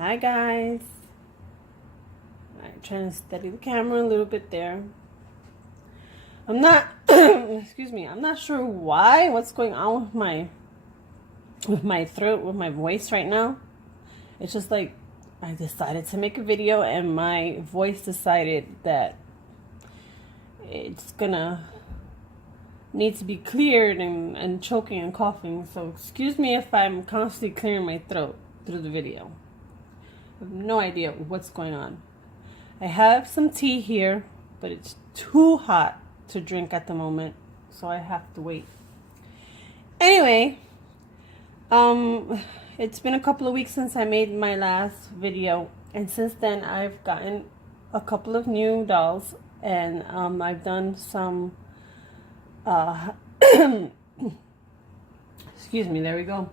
Hi guys. Alright, trying to steady the camera a little bit there. I'm not excuse me, I'm not sure what's going on with my throat, with my voice right now. It's just like I decided to make a video and my voice decided that it's gonna need to be cleared and choking and coughing. So excuse me if I'm constantly clearing my throat through the video. I have no idea what's going on. I have some tea here, but it's too hot to drink at the moment, so I have to wait. Anyway, it's been a couple of weeks since I made my last video, and since then I've gotten a couple of new dolls, and I've done some excuse me, there we go.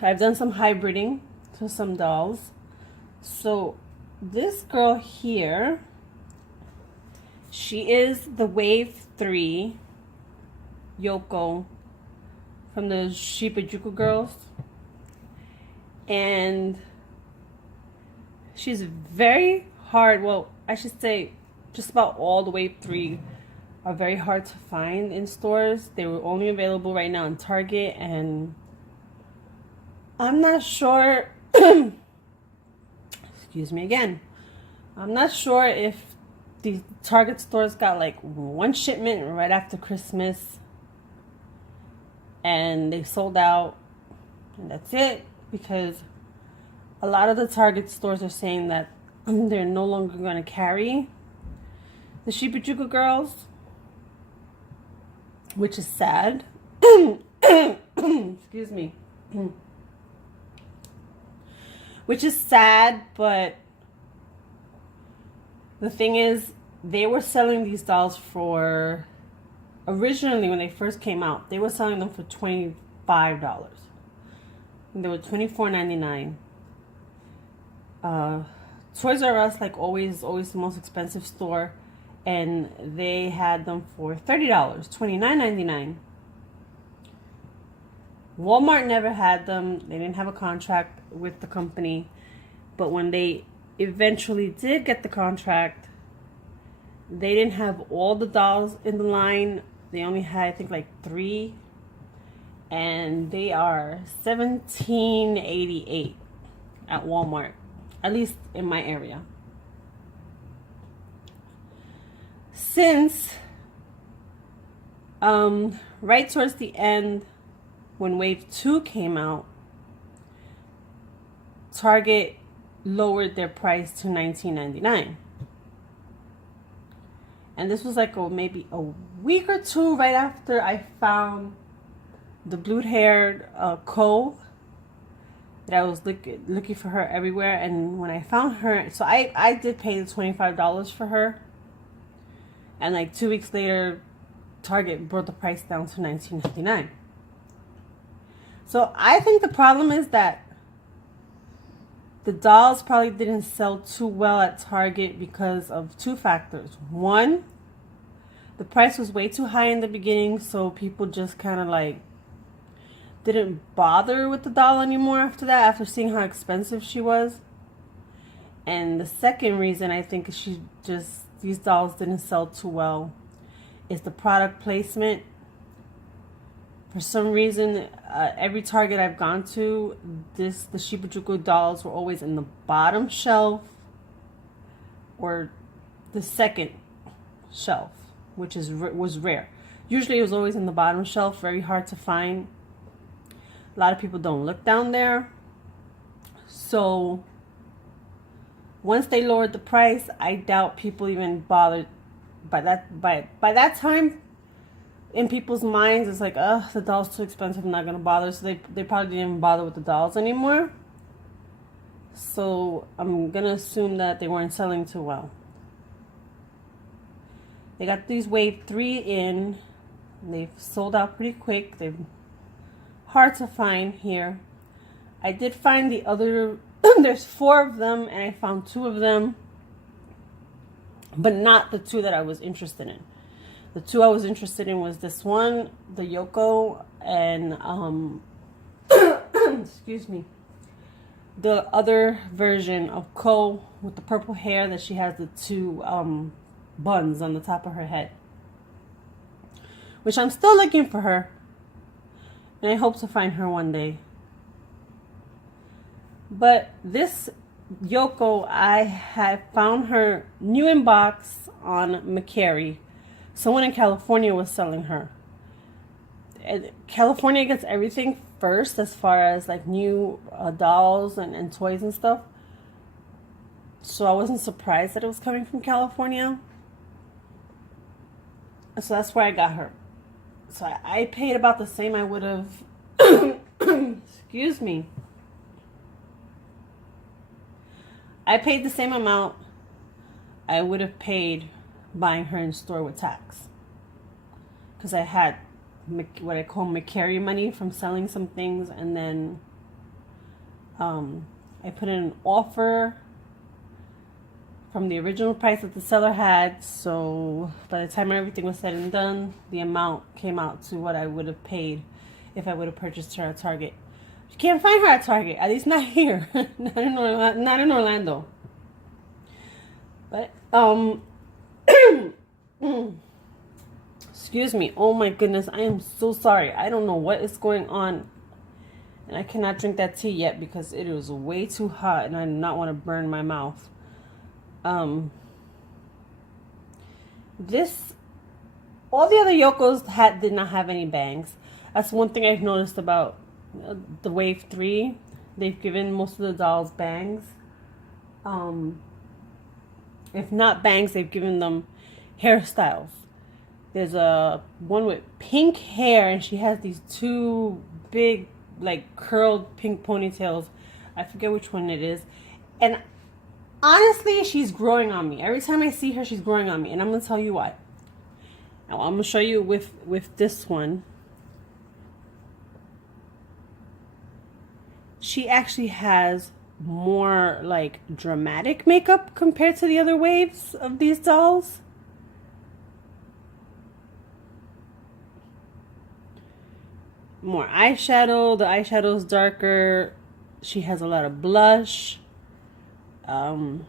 I've done some hybriding to some dolls. So this girl here, she is the Wave 3 Yoko from the Shibajuku girls. And she's very hard. Well, I should say just about all the Wave 3 are very hard to find in stores. They were only available right now in Target, and I'm not sure excuse me again. I'm not sure if the Target stores got like one shipment right after Christmas and they sold out and that's it, because a lot of the Target stores are saying that they're no longer going to carry the Shibajuku girls, which is sad. Excuse me. Which is sad, but the thing is, they were selling these dolls for, originally when they first came out, they were selling them for $25. And they were $24.99. Toys R Us, like always the most expensive store, and they had them for $30, $29.99. Walmart never had them. They didn't have a contract with the company. But when they eventually did get the contract, they didn't have all the dolls in the line. They only had, I think, like 3. And they are $17.88 at Walmart, at least in my area. Since right towards the end, when Wave 2 came out, Target lowered their price to $19.99. And this was like maybe a week or two right after I found the blue-haired Cove, that I was looking for her everywhere. And when I found her, so I did pay the $25 for her. And like 2 weeks later, Target brought the price down to $19.99. So I think the problem is that the dolls probably didn't sell too well at Target because of 2 factors. One, the price was way too high in the beginning, so people just kind of like didn't bother with the doll anymore after that, after seeing how expensive she was. And the second reason I think these dolls didn't sell too well is the product placement. For some reason, every Target I've gone to, the Shibajuku dolls were always in the bottom shelf or the second shelf, which was rare. Usually it was always in the bottom shelf, very hard to find. A lot of people don't look down there. So once they lowered the price, I doubt people even bothered. By that time, in people's minds, it's like, the doll's too expensive, I'm not going to bother. So they probably didn't even bother with the dolls anymore. So I'm going to assume that they weren't selling too well. They got these Wave 3 in. They've sold out pretty quick. They're hard to find here. I did find the other, there's 4 of them, and I found 2 of them. But not the 2 that I was interested in. The 2 I was interested in was this one, the Yoko, and excuse me, the other version of Ko with the purple hair that she has the two buns on the top of her head. Which I'm still looking for her. And I hope to find her one day. But this Yoko, I have found her new in box on Macari. Someone in California was selling her. And California gets everything first as far as like new dolls and toys and stuff. So I wasn't surprised that it was coming from California. So that's where I got her. So I paid about the same I would have, excuse me. I paid the same amount I would have paid buying her in store with tax. Because I had what I call Macari money from selling some things, and then I put in an offer from the original price that the seller had. So by the time everything was said and done, the amount came out to what I would have paid if I would have purchased her at Target. You can't find her at Target, at least not here. not in Orlando. But excuse me. Oh my goodness, I am so sorry. I don't know what is going on. And I cannot drink that tea yet because it is way too hot and I do not want to burn my mouth. All the other Yokos did not have any bangs. That's one thing I've noticed about the Wave 3. They've given most of the dolls bangs. If not bangs, they've given them hairstyles. There's a one with pink hair, and she has these two big, like, curled pink ponytails. I forget which one it is. And honestly, she's growing on me. Every time I see her, she's growing on me. And I'm going to tell you why. Now, I'm going to show you with this one. She actually has more, like, dramatic makeup compared to the other waves of these dolls. More eyeshadow. The eyeshadow's darker. She has a lot of blush. The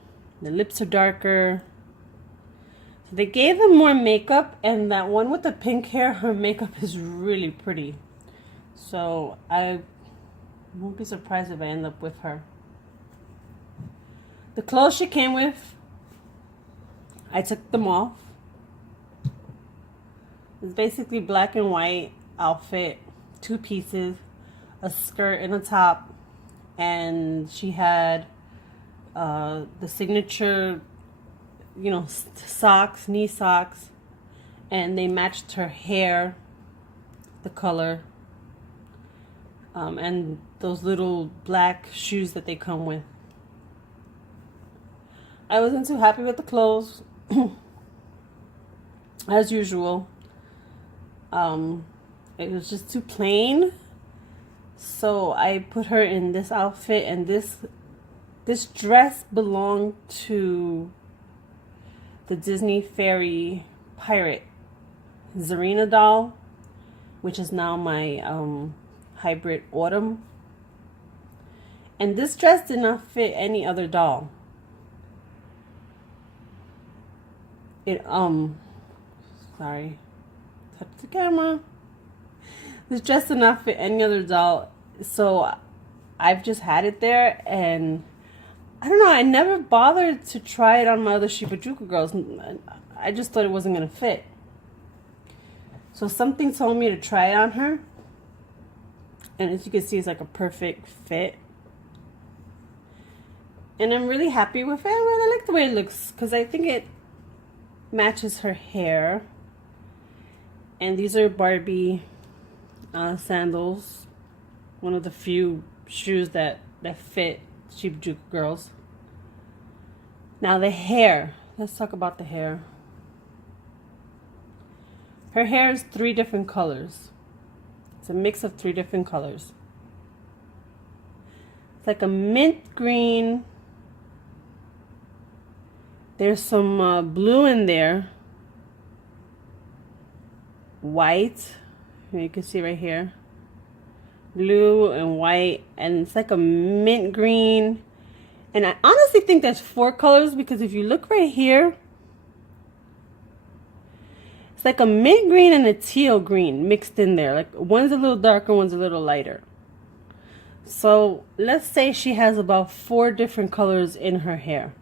lips are darker. So they gave them more makeup, and that one with the pink hair, her makeup is really pretty. So I won't be surprised if I end up with her. The clothes she came with, I took them off. It's basically black and white outfit, 2 pieces, a skirt and a top, and she had the signature, socks, knee socks, and they matched her hair, the color, and those little black shoes that they come with. I wasn't too happy with the clothes, as usual. It was just too plain, so I put her in this outfit, and this dress belonged to the Disney Fairy Pirate Zarina doll, which is now my hybrid Autumn. And this dress did not fit any other doll. Sorry, touch the camera. This dress did not fit any other doll, so I've just had it there, and I don't know, I never bothered to try it on my other Shibajuku girls. I just thought it wasn't going to fit. So something told me to try it on her, and as you can see, it's like a perfect fit. And I'm really happy with it. I like the way it looks, because I think it matches her hair. And these are Barbie sandals, one of the few shoes that fit Shibajuku girls. Now the hair, let's talk about the hair. Her hair is 3 different colors. It's a mix of 3 different colors. It's like a mint green. There's some blue in there. White, you can see right here. blue and white, and it's like a mint green. And I honestly think that's 4 colors, because if you look right here, it's like a mint green and a teal green mixed in there. Like one's a little darker, one's a little lighter. So let's say she has about 4 different colors in her hair.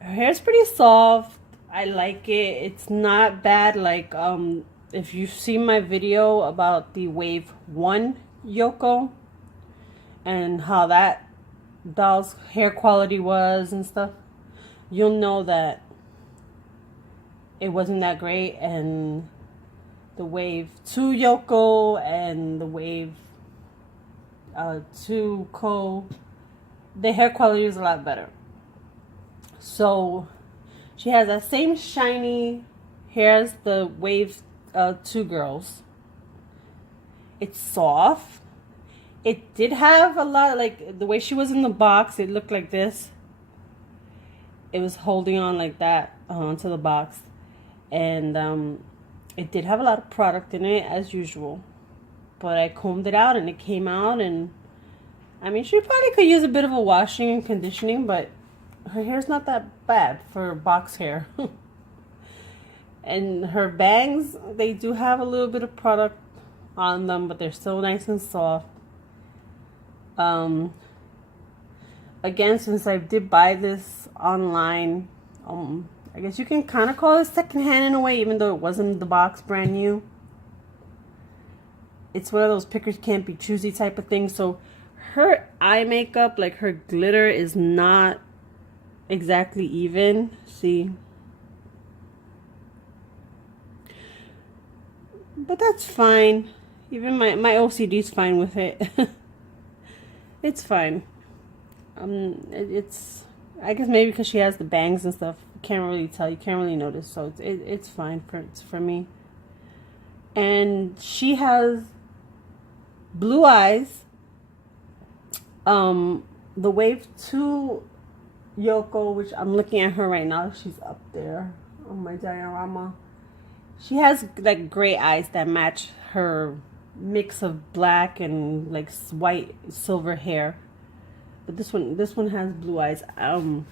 Her hair's pretty soft. I like it. It's not bad. Like if you've seen my video about the Wave 1 Yoko and how that doll's hair quality was and stuff, you'll know that it wasn't that great. And the Wave 2 Yoko and the Wave 2 Co, the hair quality is a lot better. So she has that same shiny hair as the Wave 2 girls. It's soft. It did have a lot, like the way she was in the box, it looked like this. It was holding on like that onto the box. And it did have a lot of product in it, as usual. But I combed it out and it came out. And I mean, she probably could use a bit of a washing and conditioning, but her hair's not that bad for box hair. And her bangs, they do have a little bit of product on them, but they're still nice and soft. Again, since I did buy this online, I guess you can kind of call it secondhand in a way, even though it wasn't the box brand new. It's one of those pickers can't be choosy type of thing. So her eye makeup, like her glitter, is not exactly even. See? But that's fine. Even my OCD's fine with it. It's fine. It's, I guess maybe because she has the bangs and stuff, you can't really tell. You can't really notice. So it's fine for me. And she has blue eyes. The Wave 2 Yoko, which I'm looking at her right now, she's up there on my diorama. She has like gray eyes that match her mix of black and like white silver hair. But this one has blue eyes. I don't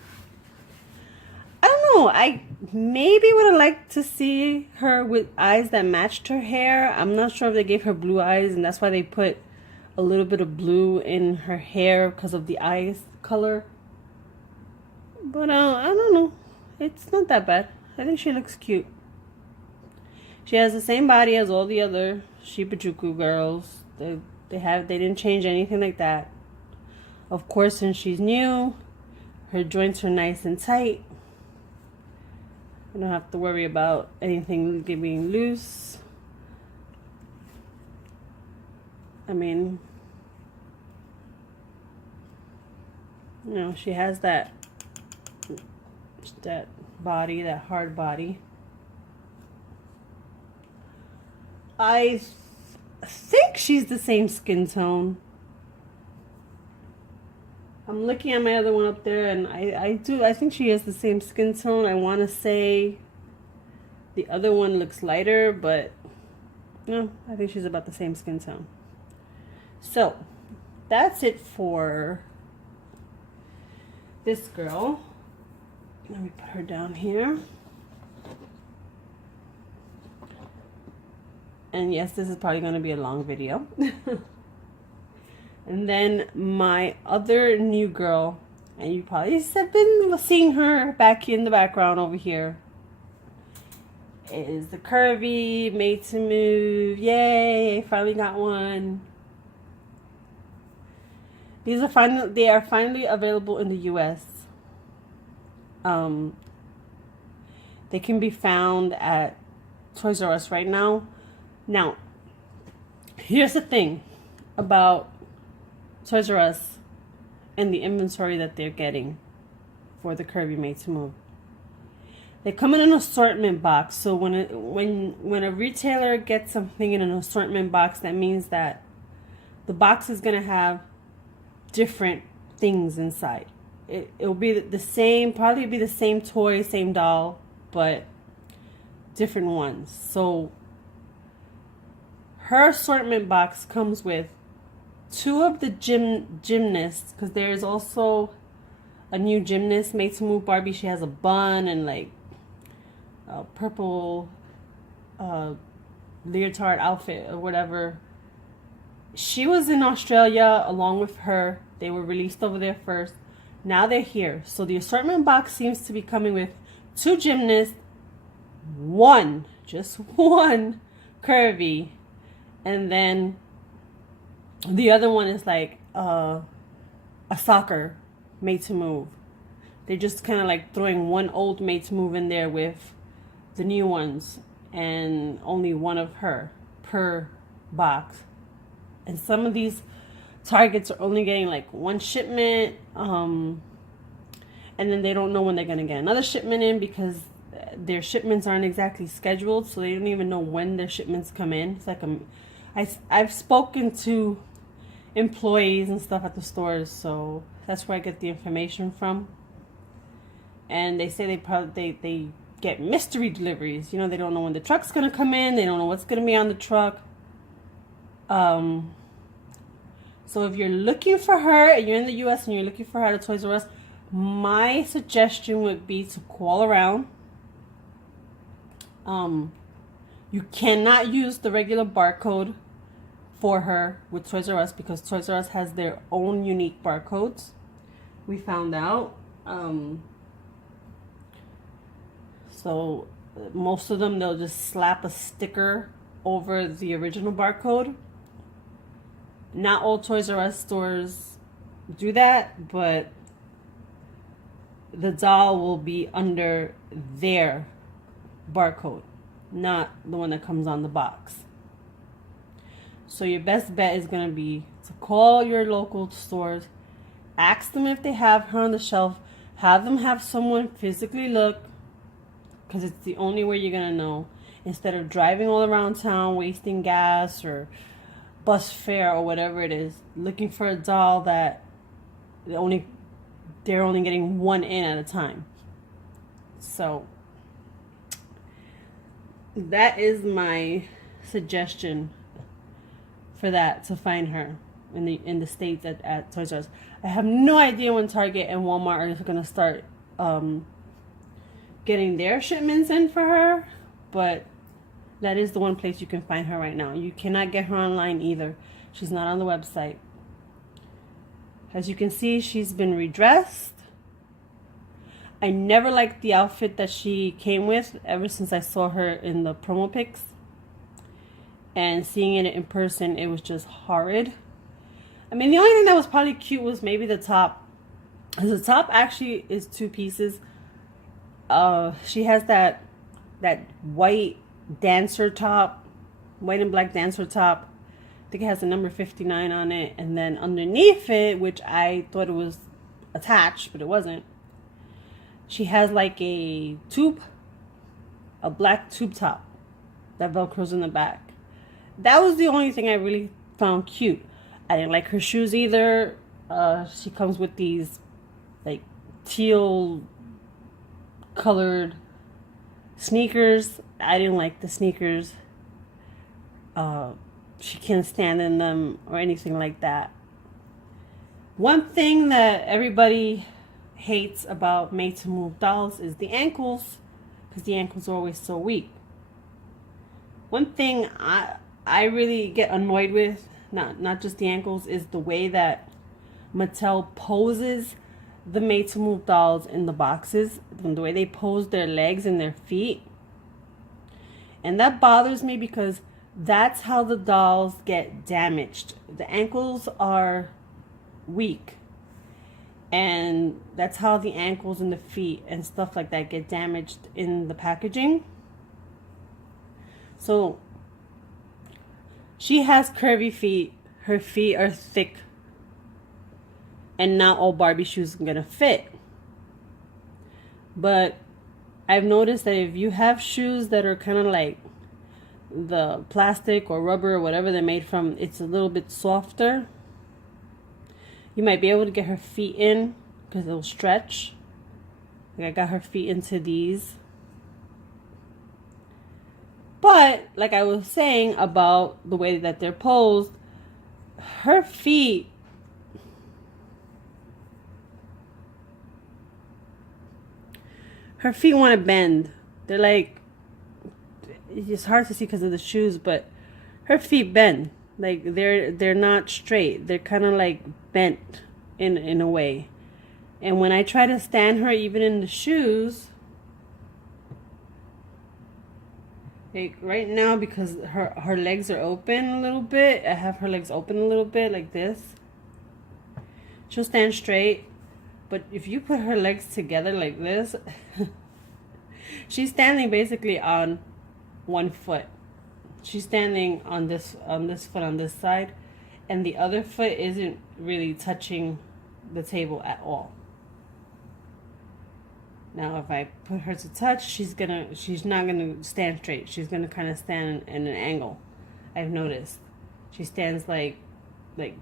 know. I maybe would have liked to see her with eyes that matched her hair. I'm not sure if they gave her blue eyes and that's why they put a little bit of blue in her hair because of the eyes color. But I don't know. It's not that bad. I think she looks cute. She has the same body as all the other Shibajuku girls. They didn't change anything like that. Of course, since she's new, her joints are nice and tight. I don't have to worry about anything being loose. I mean, you know, she has that body, that hard body. I think she's the same skin tone. I'm looking at my other one up there, and I think she has the same skin tone. I want to say the other one looks lighter, but no, I think she's about the same skin tone. So that's it for this girl. Let me put her down here. And yes, this is probably going to be a long video. And then my other new girl, and you probably have been seeing her back in the background over here, is the Curvy Made to Move. Yay, finally got one. They are finally available in the US. They can be found at Toys R Us right now. Now, here's the thing about Toys R Us and the inventory that they're getting for the Curvy Made to Move. They come in an assortment box. So when a retailer gets something in an assortment box, that means that the box is going to have different things inside. It'll be the same, probably be the same toy, same doll, but different ones. So her assortment box comes with 2 of the gymnasts, because there is also a new gymnast made to move Barbie. She has a bun and like a purple leotard outfit or whatever. She was in Australia along with her. They were released over there first. Now they're here. So the assortment box seems to be coming with 2 gymnasts, just one Curvy, and then the other one is like a soccer made to move. They're just kind of like throwing one old made to move in there with the new ones, and only one of her per box. And some of these Targets are only getting like 1 shipment, and then they don't know when they're gonna get another shipment in, because their shipments aren't exactly scheduled, so they don't even know when their shipments come in. It's like I've spoken to employees and stuff at the stores, so that's where I get the information from. And they say they get mystery deliveries. You know, they don't know when the truck's gonna come in. They don't know what's gonna be on the truck. So if you're looking for her and you're in the U.S. and you're looking for her at a Toys R Us, my suggestion would be to call around. You cannot use the regular barcode for her with Toys R Us, because Toys R Us has their own unique barcodes. We found out. So most of them, they'll just slap a sticker over the original barcode. Not all Toys R Us stores do that, but the doll will be under their barcode, not the one that comes on the box. So your best bet is going to be to call your local stores, ask them if they have her on the shelf, have them have someone physically look, because it's the only way you're going to know, instead of driving all around town, wasting gas or bus fare or whatever it is, looking for a doll that they're only getting one in at a time. So that is my suggestion for that, to find her in the States at Toys R Us. I have no idea when Target and Walmart are going to start getting their shipments in for her, but that is the one place you can find her right now. You cannot get her online either. She's not on the website. As you can see, she's been redressed. I never liked the outfit that she came with ever since I saw her in the promo pics. And seeing it in person, it was just horrid. I mean, the only thing that was probably cute was maybe the top. The top actually is 2 pieces. She has that white dancer top, white and black dancer top. I think it has the number 59 on it, and then underneath it, which I thought it was attached, but it wasn't, she has like a black tube top that velcros in the back. That was the only thing I really found cute. I didn't like her shoes either. She comes with these like teal colored sneakers. I didn't like the sneakers. She can't stand in them or anything like that. One thing that everybody hates about made to move dolls is the ankles, because the ankles are always so weak. One thing I really get annoyed with, not just the ankles, is the way that Mattel poses the made to move dolls in the boxes, the way they pose their legs and their feet. And that bothers me, because that's how the dolls get damaged. The ankles are weak, and that's how the ankles and the feet and stuff like that get damaged in the packaging. So she has curvy feet. Her feet are thick, and not all Barbie shoes are gonna fit. But I've noticed that if you have shoes that are kind of like the plastic or rubber or whatever they're made from, it's a little bit softer, you might be able to get her feet in, because it'll stretch. Like I got her feet into these. But like I was saying about the way that they're posed, her feet want to bend. They're like, it's hard to see because of the shoes, but her feet bend. Like they're not straight. They're kind of like bent in a way. And when I try to stand her even in the shoes, like right now, because her legs are open a little bit, I have her legs open a little bit like this. She'll stand straight, but if you put her legs together like this, she's standing basically on one foot. She's standing on this foot on this side, and the other foot isn't really touching the table at all. Now, if I put her to touch, she's not gonna stand straight. She's gonna kind of stand in an angle. I've noticed she stands like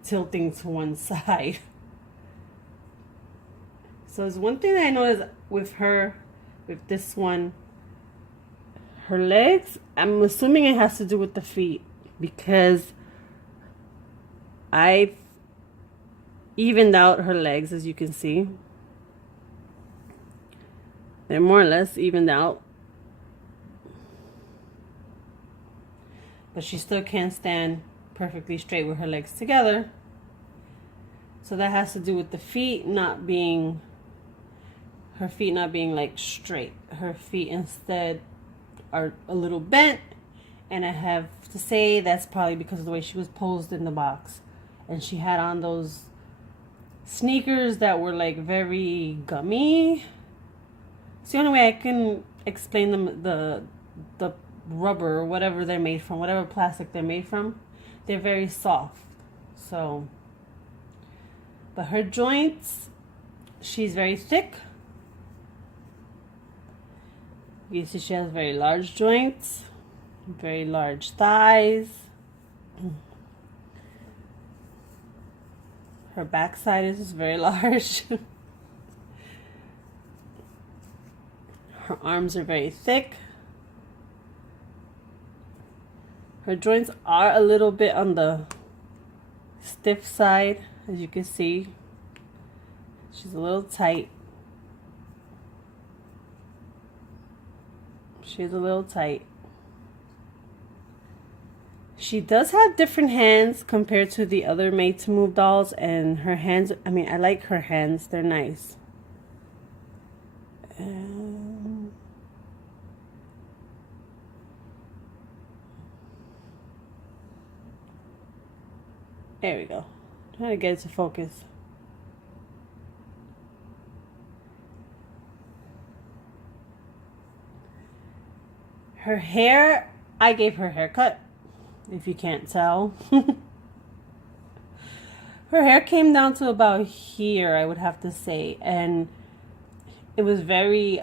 tilting to one side. So it's one thing that I noticed with her, with this one. Her legs, I'm assuming it has to do with the feet, because I've evened out her legs, as you can see. They're more or less evened out. But she still can't stand perfectly straight with her legs together. So that has to do with the feet not being, her feet not being like straight. Her feet instead are a little bent, and I have to say that's probably because of the way she was posed in the box, and she had on those sneakers that were like very gummy. It's the only way I can explain them. The rubber or whatever they're made from, whatever plastic they're made from, they're very soft. So, but her joints, she's very thick. You see she has very large joints, very large thighs. Her backside is very large. Her arms are very thick. Her joints are a little bit on the stiff side, as you can see. She's a little tight. She's a little tight. She does have different hands compared to the other Made to Move dolls, and her hands, I mean, I like her hands. They're nice. There we go. Trying to get it to focus. Her hair, I gave her a haircut, if you can't tell. Her hair came down to about here, I would have to say, and it was very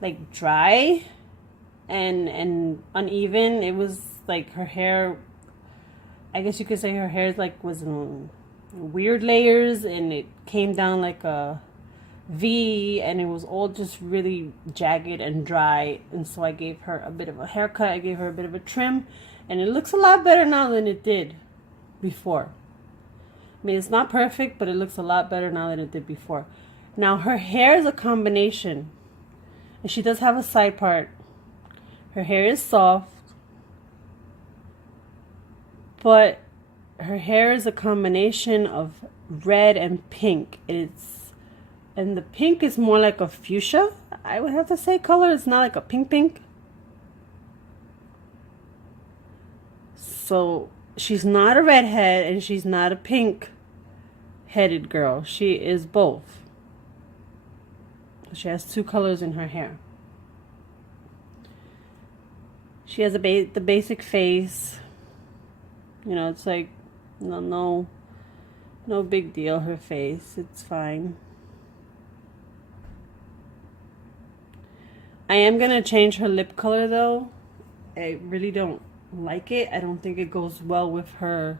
like dry and uneven. It was like her hair, I guess you could say her hair was in weird layers, and it came down like a V, and it was all just really jagged and dry. And so I gave her a bit of a haircut. I gave her a bit of a trim, and it looks a lot better now than it did before. I mean, it's not perfect, but it looks a lot better now than it did before. Now her hair is a combination, and she does have a side part. Her hair is soft, but her hair is a combination of red and pink. And the pink is more like a fuchsia, I would have to say, color. It's not like a pink. So she's not a redhead, and she's not a pink-headed girl. She is both. She has two colors in her hair. She has the basic face. You know, it's like no big deal. Her face, it's fine. I am going to change her lip color, though. I really don't like it. I don't think it goes well with her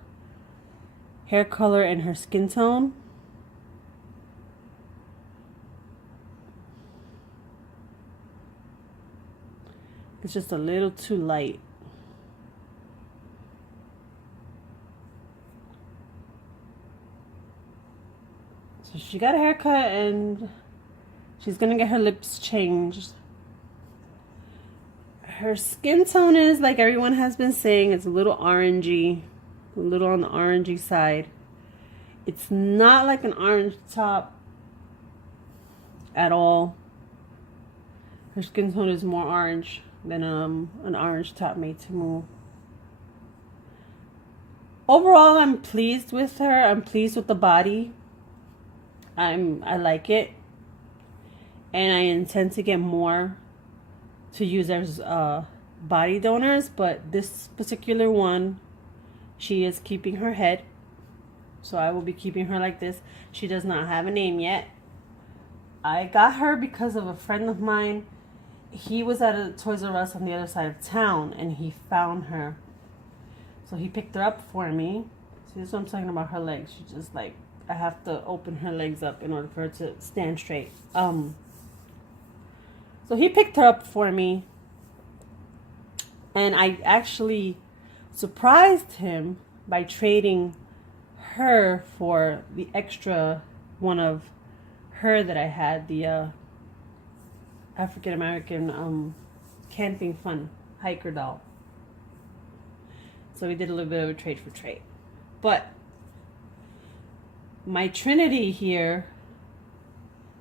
hair color and her skin tone. It's just a little too light. So she got a haircut and she's gonna get her lips changed. Her skin tone is, like everyone has been saying, it's a little orangey, a little on the orangey side. It's not like an orange top at all. Her skin tone is more orange than an orange top made to move. Overall, I'm pleased with her. I'm pleased with the body. I like it, and I intend to get more to use as body donors, but this particular one, she is keeping her head, so I will be keeping her like this. She does not have a name yet. I got her because of a friend of mine. He was at a Toys R Us on the other side of town, and he found her, so he picked her up for me. See, this is what I'm talking about, her legs. She just like, I have to open her legs up in order for her to stand straight. So he picked her up for me, and I actually surprised him by trading her for the extra one of her that I had, the African American camping fun hiker doll. So we did a little bit of a trade for trade. But my Trinity here,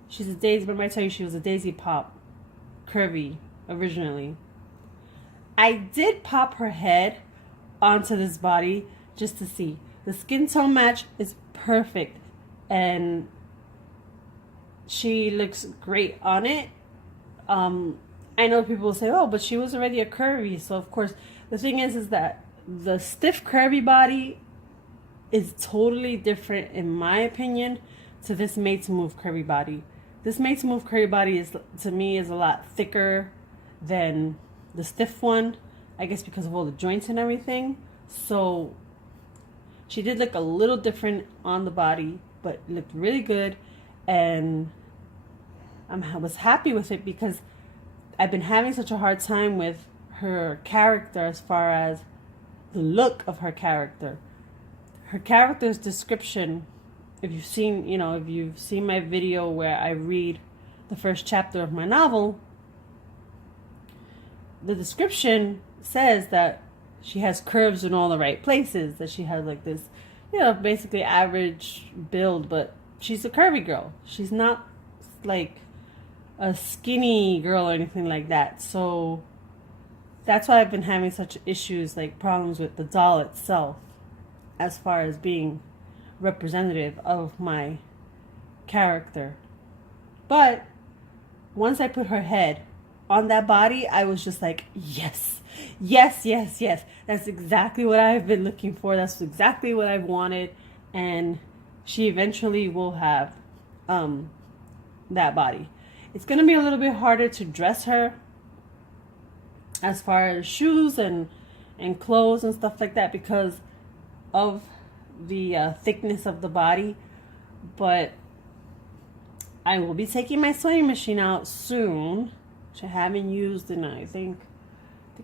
she's a Daisy. Remember I tell you she was a Daisy Pop Curvy originally. I did pop her head onto this body just to see. The skin tone match is perfect, and she looks great on it. I know people will say, oh, but she was already a curvy. So of course, the thing is that the stiff curvy body is totally different, in my opinion, to this made to move curvy body. This made to move curvy body is, to me, is a lot thicker than the stiff one. I guess because of all the joints and everything. So she did look a little different on the body, but looked really good, and I was happy with it because I've been having such a hard time with her character as far as the look of her character. Her character's description, if you've seen my video where I read the first chapter of my novel, the description says that she has curves in all the right places, that she has like this, basically average build, but she's a curvy girl. She's not like a skinny girl or anything like that. So that's why I've been having such issues, like problems with the doll itself, as far as being representative of my character. But once I put her head on that body, I was just like, yes, yes, yes, yes. That's exactly what I've been looking for. That's exactly what I've wanted. And she eventually will have that body. It's going to be a little bit harder to dress her as far as shoes and clothes and stuff like that because of the thickness of the body. But I will be taking my sewing machine out soon, which I haven't used in I think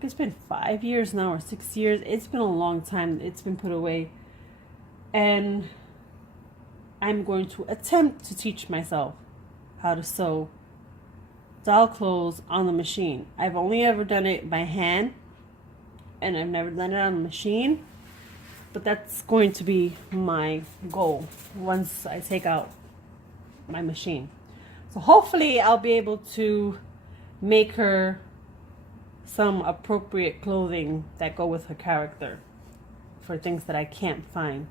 it's been 5 years now or 6 years. It's been a long time it's been put away, and I'm going to attempt to teach myself how to sew doll clothes on the machine. I've only ever done it by hand, and I've never done it on the machine, but that's going to be my goal once I take out my machine. So hopefully I'll be able to make her some appropriate clothing that go with her character for things that I can't find.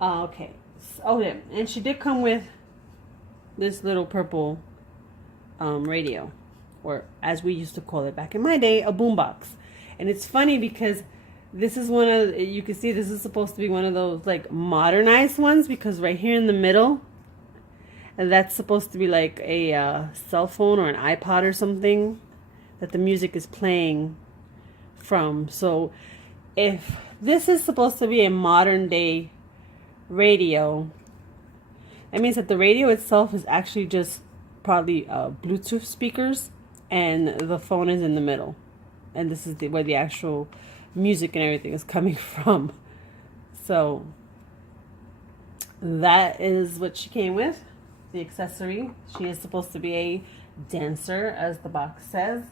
Okay. Oh yeah, and she did come with this little purple radio, or as we used to call it back in my day, a boombox. And it's funny because this is one of, you can see this is supposed to be one of those like modernized ones, because right here in the middle, and that's supposed to be like a cell phone or an iPod or something that the music is playing from. So if this is supposed to be a modern day radio, that means that the radio itself is actually just probably Bluetooth speakers, and the phone is in the middle. and this is where the actual music and everything is coming from. So that is what she came with, the accessory. She is supposed to be a dancer, as the box says.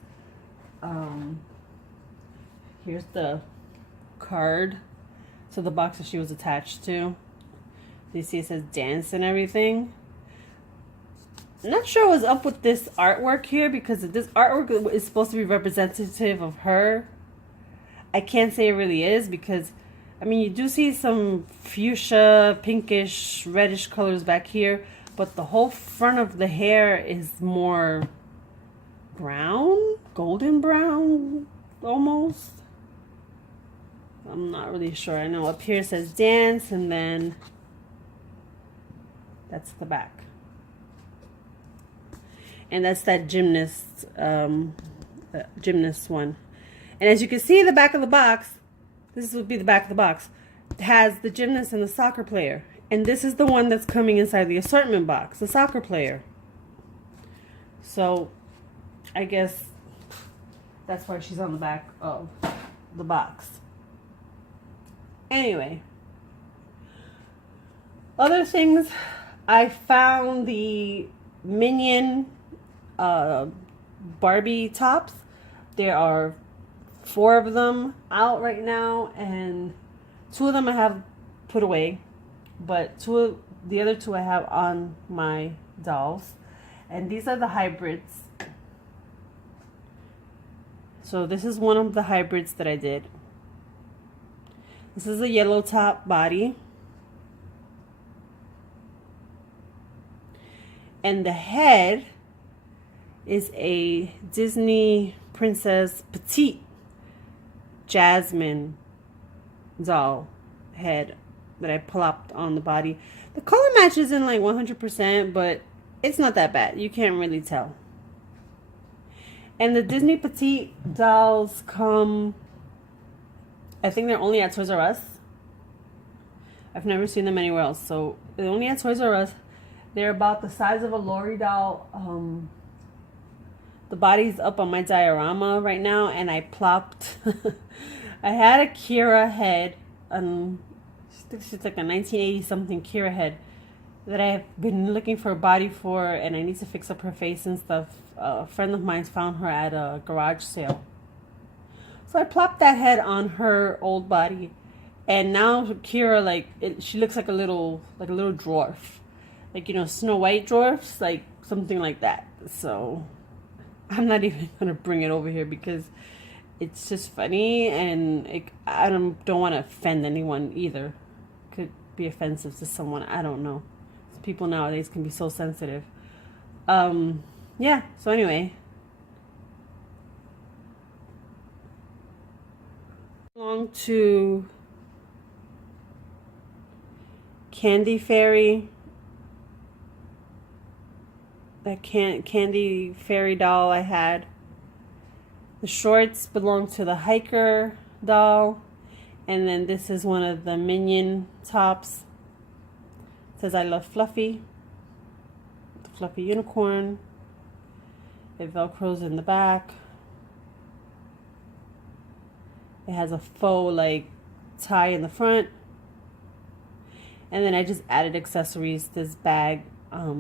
Here's the card to the box that she was attached to. You see it says dance and everything. I'm not sure what's up with this artwork here, because this artwork is supposed to be representative of her. I can't say it really is, because I mean, you do see some fuchsia, pinkish, reddish colors back here, but the whole front of the hair is more brown, golden brown almost. I'm not really sure. I know up here it says dance, and then that's the back. And that's that gymnast one. And as you can see, the back of the box, this would be the back of the box, has the gymnast and the soccer player. And this is the one that's coming inside the assortment box, the soccer player. So I guess that's why she's on the back of the box. Anyway, other things, I found the Minion Barbie tops. There are 4 of them out right now, and 2 of them I have put away, but the other 2 I have on my dolls. And these are the hybrids. So this is one of the hybrids that I did. This is a yellow top body. And the head is a Disney Princess Petite Jasmine doll head that I plopped on the body. The color match isn't like 100%, but it's not that bad. You can't really tell. And the Disney Petite dolls come, I think they're only at Toys R Us. I've never seen them anywhere else. So they're only at Toys R Us. They're about the size of a Lori doll. The body's up on my diorama right now, and I plopped. I had a Kira head. She's like a 1980 something Kira head that I've been looking for a body for, and I need to fix up her face and stuff. A friend of mine found her at a garage sale, so I plopped that head on her old body, and now Kira, she looks like a little dwarf, like, you know, Snow White dwarfs, like something like that. So I'm not even gonna bring it over here because it's just funny, and I don't want to offend anyone either. Could be offensive to someone. I don't know. People nowadays can be so sensitive. Yeah. So anyway, belong to Candy Fairy. That Candy Fairy doll I had. The shorts belong to the Hiker doll. And then this is one of the Minion tops. It says I love Fluffy. The Fluffy unicorn. It velcros in the back. It has a faux tie in the front. And then I just added accessories. This bag. I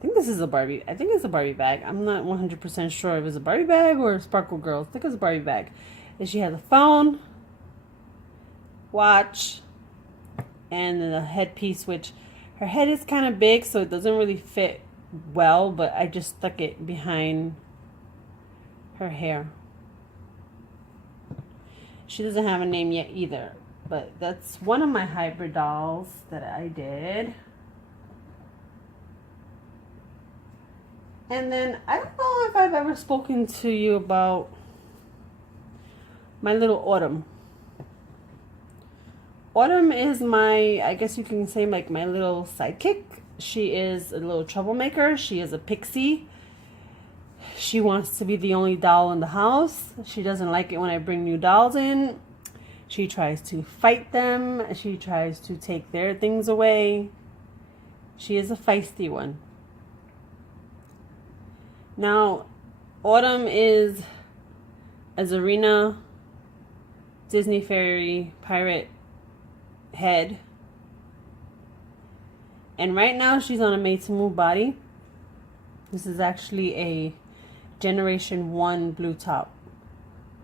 think this is a Barbie. I think it's a Barbie bag. I'm not 100% sure if it was a Barbie bag or a Sparkle Girl. I think it's a Barbie bag. And she has a phone, watch, and then a headpiece, which her head is kind of big, so it doesn't really fit well, but I just stuck it behind her hair. She doesn't have a name yet either, but that's one of my hybrid dolls that I did. And then I don't know if I've ever spoken to you about my little Autumn. Autumn is I guess you can say, like, my little sidekick. She is a little troublemaker. She is a pixie. She wants to be the only doll in the house. She doesn't like it when I bring new dolls in. She tries to fight them. She tries to take their things away. She is a feisty one. Now, Autumn is a Zarina Disney Fairy pirate head. And right now she's on a made to move body. This is actually a Generation 1 blue top.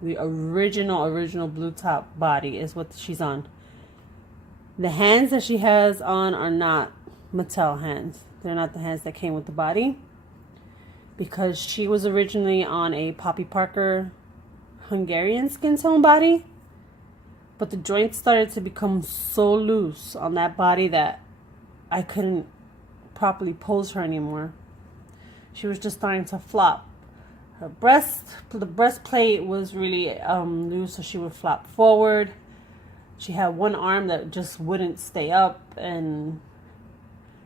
The original blue top body is what she's on. The hands that she has on are not Mattel hands. They're not the hands that came with the body. Because she was originally on a Poppy Parker Hungarian skin tone body. But the joints started to become so loose on that body that I couldn't properly pose her anymore. She was just starting to flop. The breastplate was really loose, so she would flop forward. She had one arm that just wouldn't stay up, and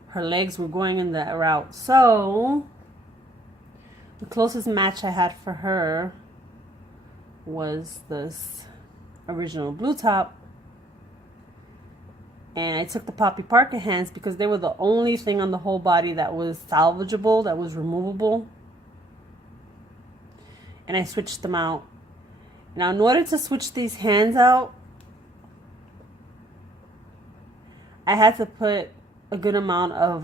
her legs were going in that route. So the closest match I had for her was this original blue top. And I took the Poppy Parker hands because they were the only thing on the whole body that was salvageable, that was removable. And I switched them out. Now, in order to switch these hands out, I had to put a good amount of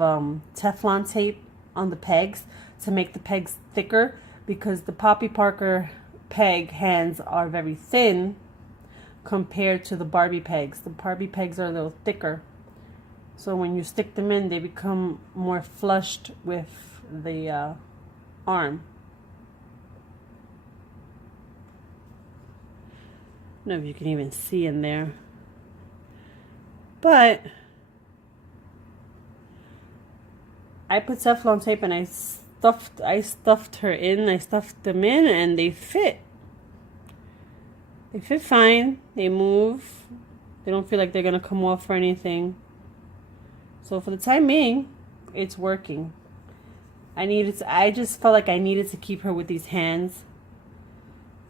Teflon tape on the pegs to make the pegs thicker, because the Poppy Parker peg hands are very thin compared to the Barbie pegs. The Barbie pegs are a little thicker. So when you stick them in, they become more flushed with the arm. I don't know if you can even see in there. But I put Teflon tape and I stuffed her in. I stuffed them in and they fit. They fit fine. They move. They don't feel like they're going to come off or anything. So for the time being, it's working. I just felt like I needed to keep her with these hands,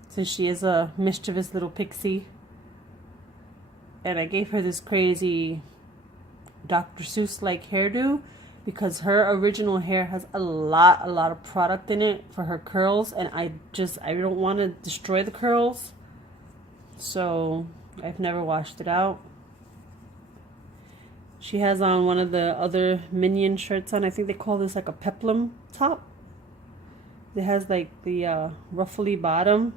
since she is a mischievous little pixie. And I gave her this crazy Dr. Seuss-like hairdo, because her original hair has a lot of product in it for her curls, and I don't want to destroy the curls. So I've never washed it out. She has on one of the other Minion shirts on. I think they call this like a peplum top. It has like the ruffly bottom.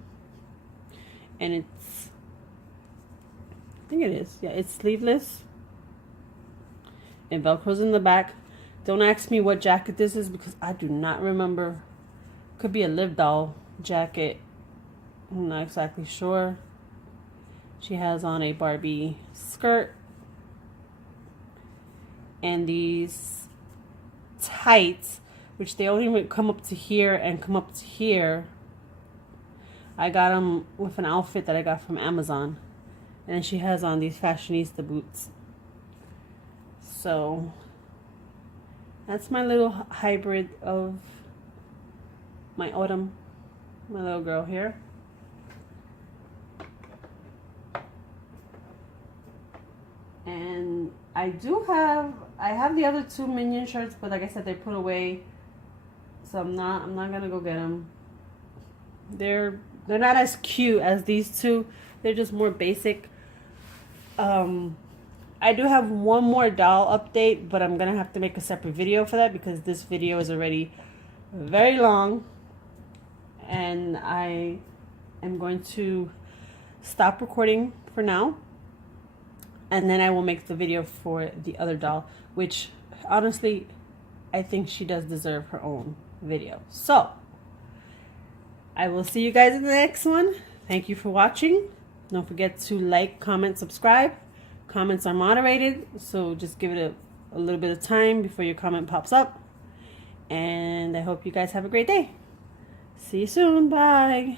And it's, I think it is. Yeah, it's sleeveless. And Velcro's in the back. Don't ask me what jacket this is because I do not remember. Could be a Live Doll jacket. I'm not exactly sure. She has on a Barbie skirt. And these tights, which they only come up to here and come up to here. I got them with an outfit that I got from Amazon. And then she has on these fashionista boots. So that's my little hybrid of my Autumn, my little girl here. And I have the other two Minion shirts, but like I said, they're put away. So I'm not gonna go get them. They're not as cute as these two. They're just more basic. I do have one more doll update, but I'm gonna have to make a separate video for that because this video is already very long, and I am going to stop recording for now, and then I will make the video for the other doll, which honestly I think she does deserve her own video. So I will see you guys in the next one. Thank you for watching. Don't forget to like, comment, subscribe. Comments are moderated, so just give it a little bit of time before your comment pops up. And I hope you guys have a great day. See you soon. Bye.